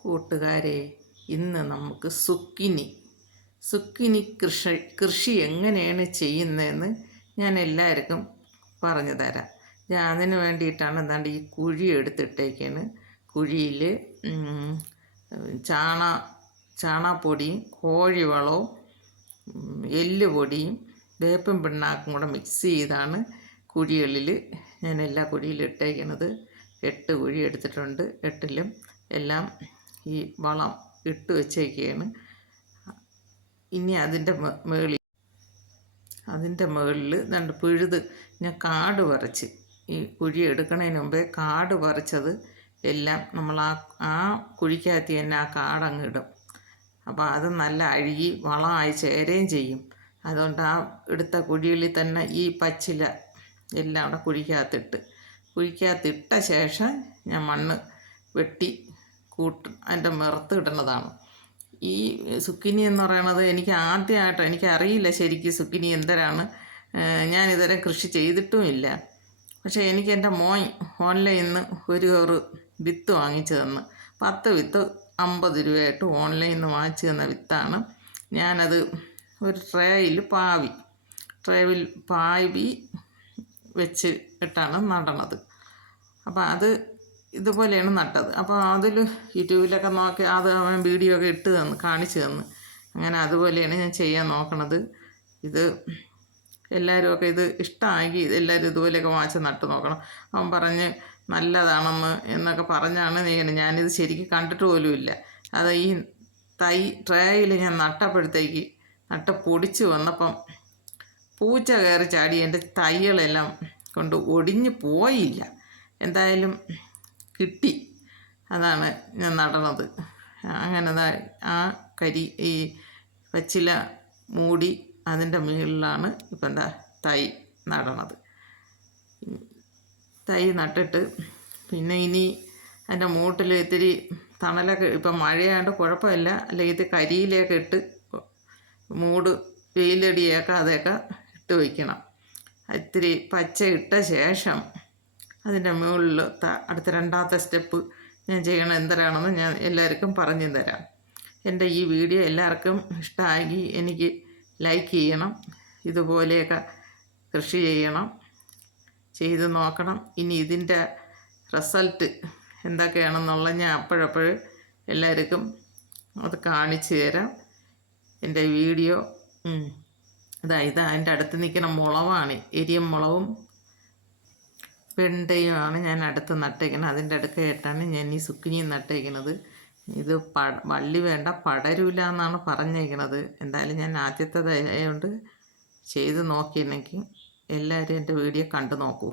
കൂട്ടുകാരെ, ഇന്ന് നമുക്ക് സുക്കിനി കൃഷി എങ്ങനെയാണ് ചെയ്യുന്നതെന്ന് ഞാൻ എല്ലാവർക്കും പറഞ്ഞു തരാം. ഞാൻ അതിന് വേണ്ടിയിട്ടാണ് എന്താണ്ട് ഈ കുഴി എടുത്തിട്ടേക്കാണ്. കുഴിയിൽ ചാണകപ്പൊടിയും കോഴിവളവും എല്ലുപൊടിയും വേപ്പും പിണ്ണാക്കും കൂടെ മിക്സ് ചെയ്താണ് കുഴികളിൽ ഞാൻ എല്ലാ കുഴിയിലും ഇട്ടേക്കുന്നത്. 8 കുഴി എടുത്തിട്ടുണ്ട്. 8ലും എല്ലാം ഈ വളം ഇട്ട് വെച്ചേക്കുകയാണ്. ഇനി അതിൻ്റെ മുകളിൽ രണ്ട് പിഴുത് ഞാൻ കാട് പറിച്ച്, ഈ കുഴി എടുക്കുന്നതിന് മുമ്പേ കാട് പറിച്ചത് എല്ലാം നമ്മൾ ആ കുഴിക്കകത്ത് തന്നെ ആ കാടങ്ങ് ഇടും. അപ്പോൾ അത് നല്ല അഴുകി വളമായി ചേരുകയും ചെയ്യും. അതുകൊണ്ട് ആ എടുത്ത കുഴികളിൽ തന്നെ ഈ പച്ചില എല്ലാം അവിടെ കുഴിക്കകത്തിട്ട ശേഷം ഞാൻ മണ്ണ് വെട്ടി അതിൻ്റെ മിറത്ത് ഇടുന്നതാണ്. ഈ സുക്കിനി എന്ന് പറയുന്നത് എനിക്കറിയില്ല ശരിക്കും സുക്കിനി എന്തരാണ്. ഞാനിതുവരെ കൃഷി ചെയ്തിട്ടുമില്ല. പക്ഷേ എനിക്ക് എൻ്റെ മോൻ ഓൺലൈനിൽ നിന്ന് ഒരു വിത്ത് വാങ്ങിച്ചു തന്ന്. 10 വിത്ത് 50 രൂപയായിട്ട് ഓൺലൈനിൽ നിന്ന് വാങ്ങിച്ചു തന്ന വിത്താണ്. ഞാനത് ഒരു ട്രേയിൽ പാവി വെച്ച് ഇട്ടാണ് നടണത്. അപ്പോൾ അത് ഇതുപോലെയാണ് നട്ടത്. അപ്പോൾ അതിൽ യൂട്യൂബിലൊക്കെ നോക്കി അത് അവൻ വീഡിയോ ഒക്കെ കാണിച്ചു തന്നു. അങ്ങനെ അതുപോലെയാണ് ഞാൻ ചെയ്യാൻ നോക്കണത്. ഇത് എല്ലാവരും ഇത് ഇഷ്ടമാക്കി എല്ലാവരും ഇതുപോലെയൊക്കെ വാങ്ങിച്ച് നട്ട് നോക്കണം. അവൻ പറഞ്ഞ് നല്ലതാണെന്ന് എന്നൊക്കെ പറഞ്ഞാണ് ഞാനിത് ശരിക്കും കണ്ടിട്ട് പോലുമില്ല. അത് ഈ ട്രേയിൽ ഞാൻ നട്ട് പൊടിച്ച് വന്നപ്പം പൂച്ച കയറി ചാടി എൻ്റെ തൈകളെല്ലാം കൊണ്ട് ഒടിഞ്ഞു പോയില്ല. എന്തായാലും കിട്ടി. അതാണ് ഞാൻ നടണത്. അങ്ങനെ ആ ഈ പച്ചില മൂടി അതിൻ്റെ മുകളിലാണ് ഇപ്പം തൈ നടണത്. തൈ നട്ടിട്ട് പിന്നെ ഇനി അതിൻ്റെ മൂട്ടിൽ ഇത്തിരി തണലൊക്കെ, ഇപ്പം മഴയാണ്ട് കുഴപ്പമില്ല, അല്ലെങ്കിൽ ഇത് കരിയിലേക്ക് ഇട്ട് വെയിലടിയൊക്കെ അതൊക്കെ ഇട്ട് വയ്ക്കണം. ഇത്തിരി പച്ച ഇട്ട ശേഷം അതിൻ്റെ മുകളിൽ അടുത്ത 2ാമത്തെ സ്റ്റെപ്പ് ഞാൻ ചെയ്യണം എന്തരാണെന്ന് ഞാൻ എല്ലാവർക്കും പറഞ്ഞു തരാം. എൻ്റെ ഈ വീഡിയോ എല്ലാവർക്കും ഇഷ്ടമായി എനിക്ക് ലൈക്ക് ചെയ്യണം. ഇതുപോലെയൊക്കെ കൃഷി ചെയ്ത് നോക്കണം. ഇനി ഇതിൻ്റെ റിസൾട്ട് എന്തൊക്കെയാണെന്നുള്ള ഞാൻ അപ്പോഴപ്പോഴും എല്ലാവർക്കും അത് കാണിച്ചു തരാം. എൻ്റെ വീഡിയോ ഇതാ എൻ്റെ അടുത്ത് നിൽക്കുന്ന മുളവാണ്. എരിയും മുളവും വെണ്ടയുമാണ് ഞാൻ അടുത്ത് നട്ടേക്കുന്നത്. അതിൻ്റെ അടുക്കായിട്ടാണ് ഞാൻ ഈ സുക്കിനിയും നട്ടേക്കുന്നത്. ഇത് വള്ളി വേണ്ട, പടരൂല എന്നാണ് പറഞ്ഞേക്കുന്നത്. എന്തായാലും ഞാൻ ആദ്യത്തേതായതുകൊണ്ട് ചെയ്ത് നോക്കിയെങ്കിൽ എല്ലാവരും എൻ്റെ വീഡിയോ കണ്ടു നോക്കൂ.